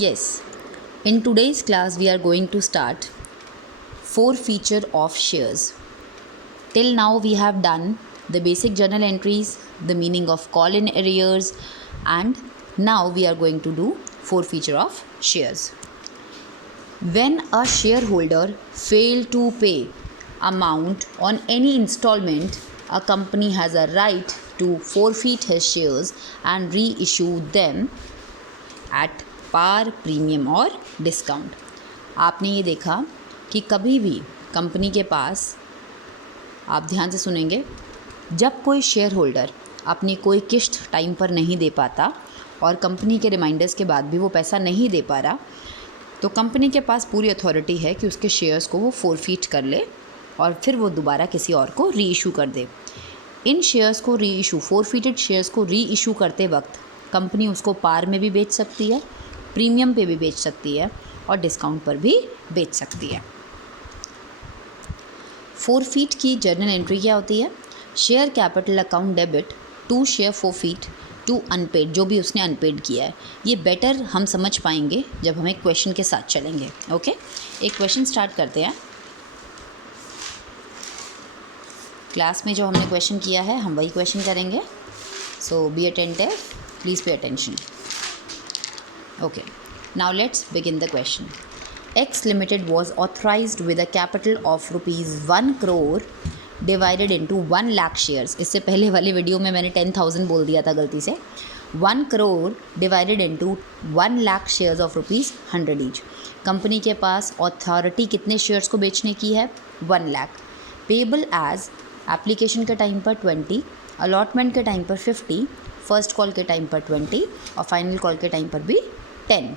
Yes, in today's class we are going to start forfeiture of shares. Till now we have done the basic journal entries, the meaning of call in arrears, and now we are going to do forfeiture of shares. When a shareholder fail to pay amount on any installment, a company has a right to forfeit his shares and reissue them at par, premium और discount. आपने ये देखा कि कभी भी company के पास, आप ध्यान से सुनेंगे, जब कोई शेयर होल्डर अपनी कोई किश्त टाइम पर नहीं दे पाता और कंपनी के रिमाइंडर्स के बाद भी वो पैसा नहीं दे पा रहा, तो कंपनी के पास पूरी अथॉरिटी है कि उसके शेयर्स को वो फोरफीट कर ले और फिर वो दोबारा किसी और को री इशू कर दे. इन शेयर्स को री इशू, फोरफीटेड शेयर्स को री इशू करते वक्त कंपनी उसको पार में भी बेच सकती है, प्रीमियम पे भी बेच सकती है और डिस्काउंट पर भी बेच सकती है. फोरफीट की जर्नल एंट्री क्या होती है? Share capital account debit to share forfeit to unpaid, जो भी उसने अनपेड किया है. ये बेटर हम समझ पाएंगे जब हम एक क्वेश्चन के साथ चलेंगे. ओके, एक क्वेश्चन स्टार्ट करते हैं. क्लास में जो हमने क्वेश्चन किया है हम वही क्वेश्चन करेंगे. So be attentive, please pay attention. Okay, now let's begin the question. X Limited was authorized with a capital of rupees 1 crore divided into 1 lakh shares. इससे पहले वाली वीडियो में मैंने 10,000 बोल दिया था गलती से. 1 crore divided into 1 lakh shares of rupees 100 each. Company के पास अथॉरिटी कितने शेयर्स को बेचने की है? 1 लाख. पेबल एज एप्लीकेशन के टाइम पर 20, अलॉटमेंट के टाइम पर 50, फर्स्ट कॉल के टाइम पर 20 और फाइनल कॉल के टाइम पर भी 10.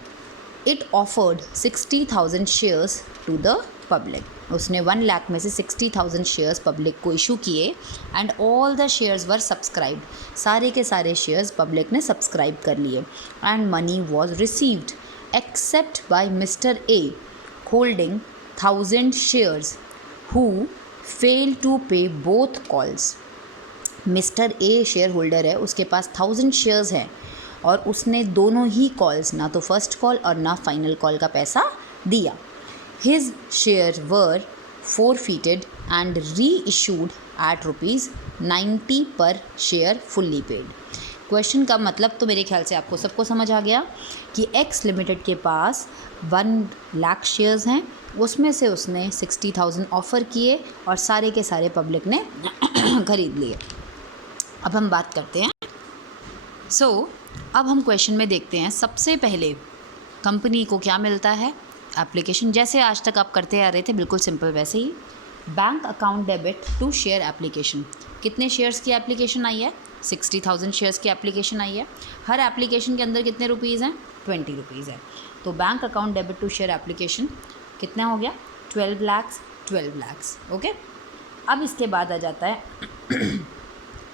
It offered 60,000 shares to the public. उसने 1 लाख में से 60,000 शेयर्स पब्लिक को इशू किए and all the shares were subscribed. सारे के सारे शेयर्स पब्लिक ने सब्सक्राइब कर लिए and money was received except by mister A holding 1000 shares who fail to pay both calls. Mister A share holder है, उसके पास 1000 शेयर्स हैं और उसने दोनों ही कॉल्स, ना तो फर्स्ट कॉल और ना फाइनल कॉल का पैसा दिया. His share were फोरफीटेड and re issued at ₹90 पर शेयर फुल्ली पेड. क्वेश्चन का मतलब तो मेरे ख्याल से आपको सबको समझ आ गया कि एक्स लिमिटेड के पास 1 लाख शेयर्स हैं, उसमें से उसने 60,000 ऑफ़र किए और सारे के सारे पब्लिक ने खरीद लिए. अब हम बात करते हैं. अब हम क्वेश्चन में देखते हैं. सबसे पहले कंपनी को क्या मिलता है? एप्लीकेशन. जैसे आज तक आप करते आ रहे थे, बिल्कुल सिंपल वैसे ही. Bank account debit to share application. कितने शेयर्स की एप्लीकेशन आई है? 60,000 शेयर्स की एप्लीकेशन आई है. हर एप्लीकेशन के अंदर कितने रुपीज़ हैं? 20 रुपीज़ है. तो bank account debit to share application कितना हो गया? 12 लाख्स. ओके, अब इसके बाद आ जाता है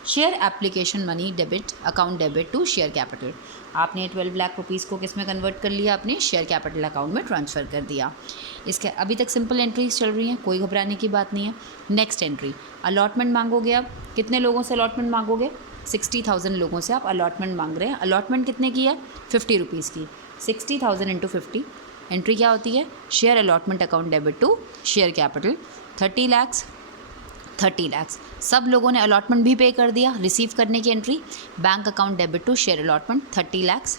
share application money debit account debit to share capital. आपने 12 लाख रुपीज़ को किस में कन्वर्ट कर लिया? अपने शेयर कैपिटल अकाउंट में ट्रांसफ़र कर दिया. इसके अभी तक सिंपल एंट्रीज चल रही हैं, कोई घबराने की बात नहीं है. नेक्स्ट एंट्री, अलॉटमेंट मांगोगे. अब कितने लोगों से अलॉटमेंट मांगोगे? 60,000 लोगों से आप अलॉटमेंट मांग रहे हैं. अलॉटमेंट कितने की है? 50 रुपीज़ की. 60,000 इंटू 50, एंट्री क्या होती है? Share allotment account debit to share capital 30 lakhs. सब लोगों ने अलॉटमेंट भी पे कर दिया. रिसीव करने की entry, bank account debit to share allotment 30 lakhs.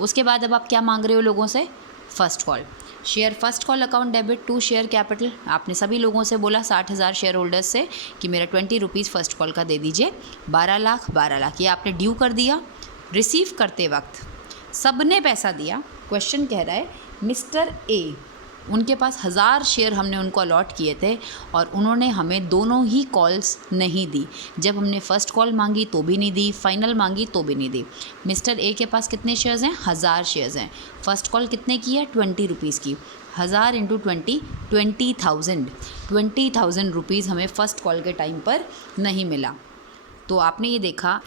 उसके बाद अब आप क्या मांग रहे हो लोगों से? First call. Share first call account debit to share capital. आपने सभी लोगों से बोला 60,000 शेयर होल्डर्स से कि मेरा 20 रुपीज़ फर्स्ट कॉल का दे दीजिए. 12 लाख ये आपने ड्यू कर दिया. रिसीव करते वक्त सब ने पैसा दिया. क्वेश्चन कह रहा है मिस्टर ए, उनके पास 1000 शेयर हमने उनको अलॉट किए थे और उन्होंने हमें दोनों ही कॉल्स नहीं दी. जब हमने फ़र्स्ट कॉल मांगी तो भी नहीं दी, फाइनल मांगी तो भी नहीं दी. मिस्टर ए के पास कितने शेयर्स हैं? 1000 शेयर्स हैं. फ़र्स्ट कॉल कितने की है? 20 रुपीज़ की. 1000 इंटू 20, 20,000 रुपीज़ हमें फ़र्स्ट कॉल के टाइम पर नहीं मिला. तो आपने ये देखा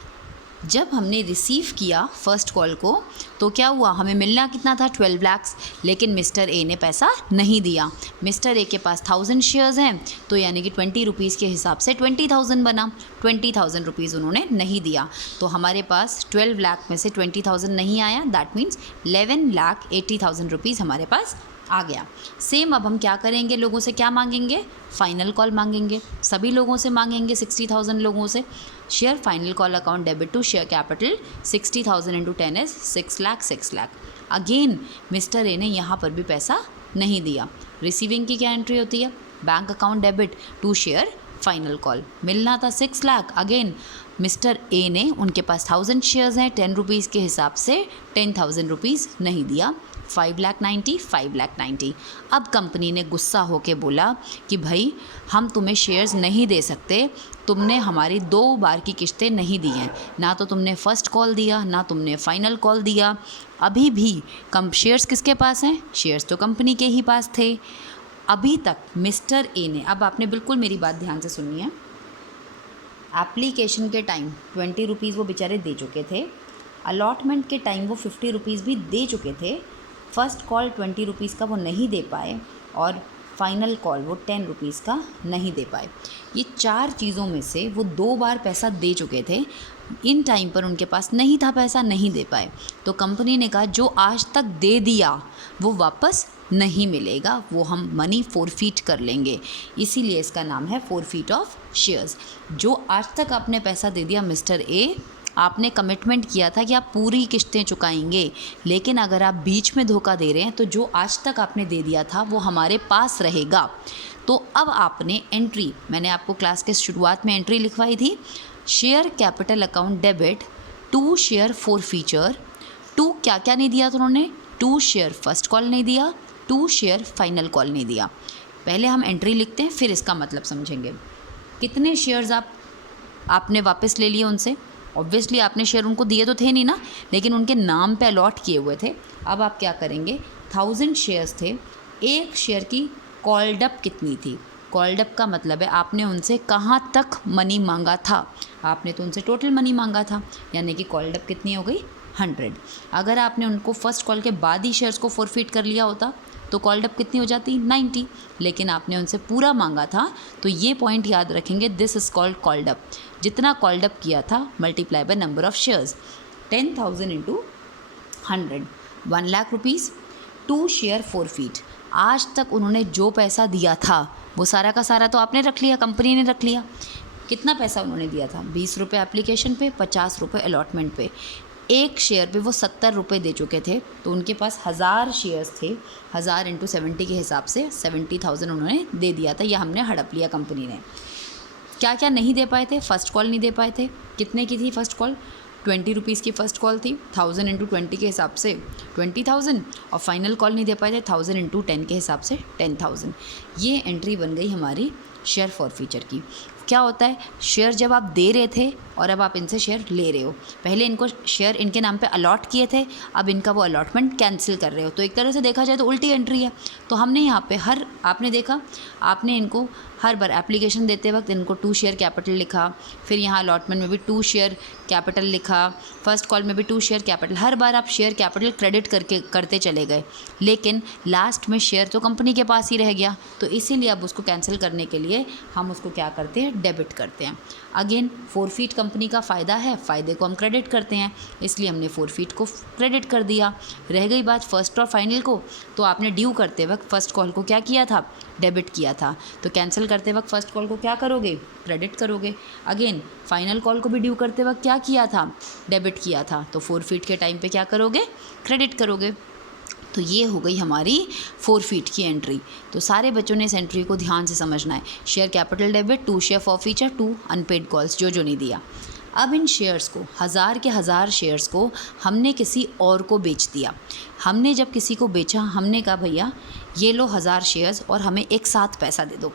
जब हमने रिसीव किया फर्स्ट कॉल को तो क्या हुआ, हमें मिलना कितना था 12 लाख, लेकिन मिस्टर ए ने पैसा नहीं दिया। मिस्टर ए के पास 1000 शेयर्स हैं, तो यानी कि 20 रुपीज़ के हिसाब से 20,000 बना। 20,000 रुपीज़ उन्होंने नहीं दिया, तो हमारे पास 12 लाख में से 20,000 नहीं आया। दैट मीन्स 11,80,000 रुपीज़ हमारे पास आ गया। सेम अब हम क्या करेंगे, लोगों से क्या मांगेंगे, फाइनल कॉल मांगेंगे। सभी लोगों से मांगेंगे, 60,000 लोगों से। Share final call account debit to share capital 60,000 into 10 is 6 lakh 6 lakh. Again mister A ने यहाँ पर भी पैसा नहीं दिया। रिसीविंग की क्या एंट्री होती है, bank account debit to share final call. मिलना था 6 लाख। अगेन मिस्टर ए ने, उनके पास 1000 शेयर्स हैं, 10 रुपीज़ के हिसाब से 10,000 रुपीज़ नहीं दिया। 5,90,000। अब कंपनी ने गुस्सा होके बोला कि भाई हम तुम्हें शेयर्स नहीं दे सकते, तुमने हमारी 2 बार की किस्तें नहीं दी हैं, ना तो तुमने फ़र्स्ट कॉल दिया ना तुमने फाइनल कॉल दिया। अभी भी कम शेयर्स किसके पास हैं, शेयर्स तो कंपनी के ही पास थे। अभी तक मिस्टर ए ने, अब आपने बिल्कुल मेरी बात ध्यान से सुनी है, एप्लीकेशन के टाइम 20 रुपीज़ वो बेचारे दे चुके थे, अलॉटमेंट के टाइम वो 50 रुपीज़ भी दे चुके थे, फ़र्स्ट कॉल 20 रुपीज़ का वो नहीं दे पाए, और फाइनल कॉल वो 10 रुपीज़ का नहीं दे पाए। ये 4 चीज़ों में से वो 2 बार पैसा दे चुके थे, इन टाइम पर उनके पास नहीं था पैसा, नहीं दे पाए। तो कंपनी ने कहा जो आज तक दे दिया वो वापस नहीं मिलेगा, वो हम मनी फोरफीट कर लेंगे। इसीलिए इसका नाम है फोरफीट ऑफ शेयर्स। जो आज तक आपने पैसा दे दिया मिस्टर ए, आपने कमिटमेंट किया था कि आप पूरी किस्तें चुकाएंगे, लेकिन अगर आप बीच में धोखा दे रहे हैं तो जो आज तक आपने दे दिया था वो हमारे पास रहेगा। तो अब आपने एंट्री, मैंने आपको क्लास के शुरुआत में एंट्री लिखवाई थी, share capital account debit to share forfeiture. टू क्या क्या नहीं दिया था उन्होंने, टू शेयर फर्स्ट कॉल नहीं दिया, टू शेयर फाइनल कॉल नहीं दिया। पहले हम एंट्री लिखते हैं, फिर इसका मतलब समझेंगे। कितने शेयर्स आपने वापस ले लिए उनसे, ऑब्वियसली आपने शेयर उनको दिए तो थे नहीं ना, लेकिन उनके नाम पे अलॉट किए हुए थे। अब आप क्या करेंगे, 1000 शेयर्स थे, एक शेयर की कॉल्ड अप कितनी थी, कॉल्ड अप का मतलब है आपने उनसे कहाँ तक मनी मांगा था, आपने तो उनसे टोटल मनी मांगा था, यानी कि कॉल्ड अप कितनी हो गई 100। अगर आपने उनको फर्स्ट कॉल के बाद ही शेयर्स को फोरफीट कर लिया होता तो कॉल्ड अप कितनी हो जाती 90, लेकिन आपने उनसे पूरा मांगा था। तो ये पॉइंट याद रखेंगे, this is called called up. जितना कॉल्ड अप किया था multiply by number of shares, 10,000 into 100, 1 lakh rupees, to share forfeit. आज तक उन्होंने जो पैसा दिया था वो सारा का सारा तो आपने रख लिया, कंपनी ने रख लिया। कितना पैसा उन्होंने दिया था, 20 रुपये एप्लीकेशन पे, 50 रुपये अलॉटमेंट पे। एक शेयर पे वो 70 रुपये दे चुके थे, तो उनके पास 1000 शेयर्स थे, 1000 इंटू 70 के हिसाब से 70,000 उन्होंने दे दिया था, यह हमने हड़प लिया कंपनी ने। क्या क्या नहीं दे पाए थे, फर्स्ट कॉल नहीं दे पाए थे। कितने की थी फर्स्ट कॉल, 20 रुपीज़ की फ़र्स्ट कॉल थी, 1000 इंटू 20 के हिसाब से 20,000, और फाइनल कॉल नहीं दे पाए थे 1000 इंटू 10 के हिसाब से 10,000। ये एंट्री बन गई हमारी शेयर फॉरफीचर की। क्या होता है, शेयर जब आप दे रहे थे और अब आप इनसे शेयर ले रहे हो, पहले इनको शेयर इनके नाम पे अलॉट किए थे, अब इनका वो अलॉटमेंट कैंसिल कर रहे हो, तो एक तरह से देखा जाए तो उल्टी एंट्री है। तो हमने यहाँ पे आपने देखा, आपने इनको हर बार एप्लीकेशन देते वक्त इनको 2 शेयर कैपिटल लिखा, फिर यहाँ अलॉटमेंट में भी 2 शेयर कैपिटल लिखा, फर्स्ट कॉल में भी 2 शेयर कैपिटल, हर बार आप शेयर कैपिटल क्रेडिट करते चले गए, लेकिन लास्ट में शेयर तो कंपनी के पास ही रह गया। तो इसीलिए अब उसको कैंसिल करने के लिए हम उसको क्या करते हैं, डेबिट करते हैं। अगेन फोरफीट कंपनी का फ़ायदा है, फ़ायदे को हम क्रेडिट करते हैं, इसलिए हमने फोरफीट को क्रेडिट कर दिया। रह गई बात फर्स्ट और फाइनल को, तो आपने ड्यू करते वक्त फर्स्ट कॉल को क्या किया था, डेबिट किया था, तो कैंसिल करते वक्त फर्स्ट कॉल को क्या करोगे, क्रेडिट करोगे। अगेन फाइनल कॉल को भी ड्यू करते वक्त क्या किया था, डेबिट किया था, तो फोरफीट के टाइम पे क्या करोगे, क्रेडिट करोगे। तो ये हो गई हमारी फोरफीट की एंट्री। तो सारे बच्चों ने इस एंट्री को ध्यान से समझना है। Share capital debit, 2 share forfeiture, 2 unpaid calls जो नहीं दिया। अब इन शेयर्स को, 1000 के 1000 शेयर्स को हमने किसी और को बेच दिया। हमने जब किसी को बेचा, हमने कहा भैया ये लो 1000 शेयर्स और हमें एक साथ पैसा दे दो।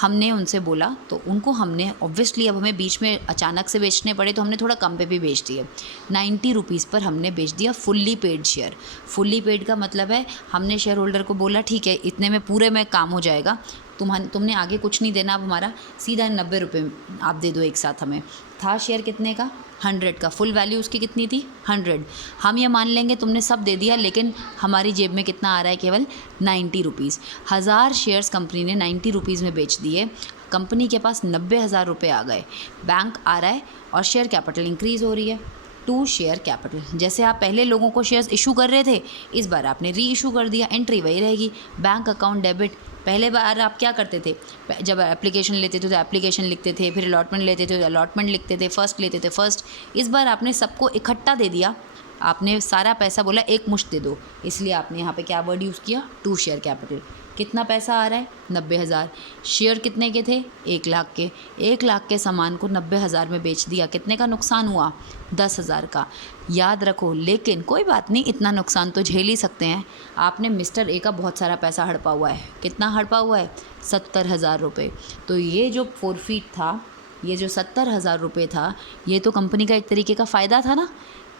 हमने उनसे बोला, तो उनको हमने ऑब्वियसली, अब हमें बीच में अचानक से बेचने पड़े तो हमने थोड़ा कम पे भी बेच दिए। 90 रुपीज़ पर हमने बेच दिया fully paid share. Fully paid का मतलब है हमने शेयर होल्डर को बोला ठीक है इतने में पूरे में काम हो जाएगा, तुमने आगे कुछ नहीं देना, अब हमारा सीधा 90 रुपये आप दे दो एक साथ हमें। था शेयर कितने का, 100 का फुल वैल्यू उसकी कितनी थी 100। हम ये मान लेंगे तुमने सब दे दिया, लेकिन हमारी जेब में कितना आ रहा है, केवल 90 रुपीज़। 1000 शेयर्स कंपनी ने 90 रुपीज़ में बेच दिए, कंपनी के पास 90,000 रुपये आ गए, बैंक आ रहा है और शेयर कैपिटल इंक्रीज़ हो रही है टू शेयर कैपिटल। जैसे आप पहले लोगों को शेयर्स इशू कर रहे थे, इस बार आपने री इशू कर दिया, एंट्री वही रहेगी, बैंक अकाउंट डेबिट। पहले बार आप क्या करते थे, जब एप्लीकेशन लेते थे तो एप्लीकेशन लिखते थे, फिर अलॉटमेंट लेते थे तो अलॉटमेंट लिखते थे, फर्स्ट लेते थे फर्स्ट। इस बार आपने सबको इकट्ठा दे दिया, आपने सारा पैसा बोला एक मुश्त दे दो, इसलिए आपने यहाँ पे क्या वर्ड यूज़ किया, टू शेयर कैपिटल। कितना पैसा आ रहा है 90,000। शेयर कितने के थे 1 लाख के, 1 लाख के सामान को 90,000 में बेच दिया, कितने का नुकसान हुआ 10,000 का। याद रखो, लेकिन कोई बात नहीं, इतना नुकसान तो झेल ही सकते हैं। आपने मिस्टर ए का बहुत सारा पैसा हड़पा हुआ है, कितना हड़पा हुआ है 70,000 रुपये। तो ये जो फोरफीट था, ये जो 70,000 रुपये था, ये तो कंपनी का एक तरीके का फ़ायदा था ना।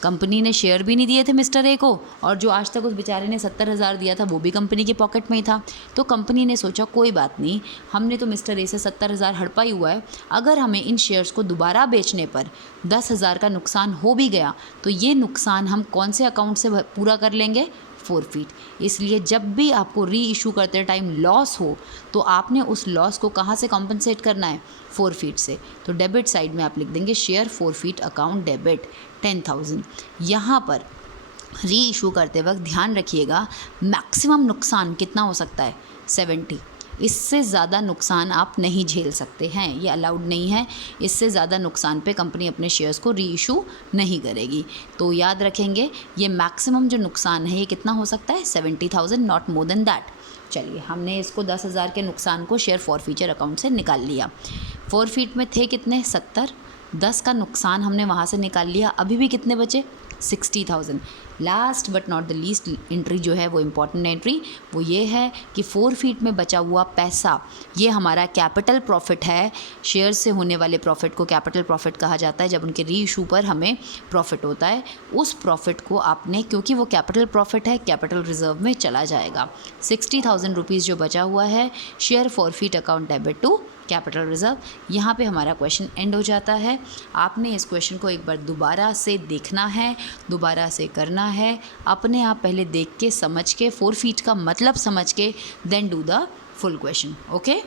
कंपनी ने शेयर भी नहीं दिए थे मिस्टर ए को, और जो आज तक उस बेचारे ने 70,000 दिया था वो भी कंपनी के पॉकेट में ही था। तो कंपनी ने सोचा कोई बात नहीं, हमने तो मिस्टर ए से 70,000 हड़पा ही हुआ है, अगर हमें इन शेयर्स को दोबारा बेचने पर 10,000 का नुकसान हो भी गया तो ये नुकसान हम कौन से अकाउंट से पूरा कर लेंगे, फोरफीट। इसलिए जब भी आपको री इशू करते टाइम लॉस हो तो आपने उस लॉस को कहाँ से कॉम्पनसेट करना है, फोरफीट से। तो डेबिट साइड में आप लिख देंगे शेयर फोरफीट अकाउंट डेबिट 10,000। यहाँ पर री इशू करते वक्त ध्यान रखिएगा मैक्सिमम नुकसान कितना हो सकता है 70, इससे ज़्यादा नुकसान आप नहीं झेल सकते हैं, ये अलाउड नहीं है। इससे ज़्यादा नुकसान पे कंपनी अपने शेयर्स को री इशू नहीं करेगी। तो याद रखेंगे ये मैक्सिमम जो नुकसान है ये कितना हो सकता है 70,000, नॉट मोर देन दैट। चलिए, हमने इसको 10,000 के नुकसान को शेयर फॉरफीचर अकाउंट से निकाल लिया। फोरफीट में थे कितने 70, 10 का नुकसान हमने वहाँ से निकाल लिया, अभी भी कितने बचे 60,000। Last but not the least entry जो है वो इम्पॉर्टेंट एंट्री, वो ये है कि फोरफीट में बचा हुआ पैसा ये हमारा कैपिटल प्रॉफिट है। शेयर से होने वाले प्रॉफिट को कैपिटल प्रॉफिट कहा जाता है, जब उनके री इशू पर हमें प्रॉफिट होता है। उस प्रॉफिट को आपने, क्योंकि वो कैपिटल प्रॉफिट है, कैपिटल रिजर्व में चला जाएगा। 60,000 रुपीज़ जो बचा हुआ है share forfeit account debit to capital reserve. यहाँ पे हमारा क्वेश्चन एंड हो जाता है। आपने इस क्वेश्चन को एक बार दोबारा से देखना है, दोबारा से करना है, अपने आप पहले देख के समझ के, फोरफीट का मतलब समझ के, then do the full question. Okay.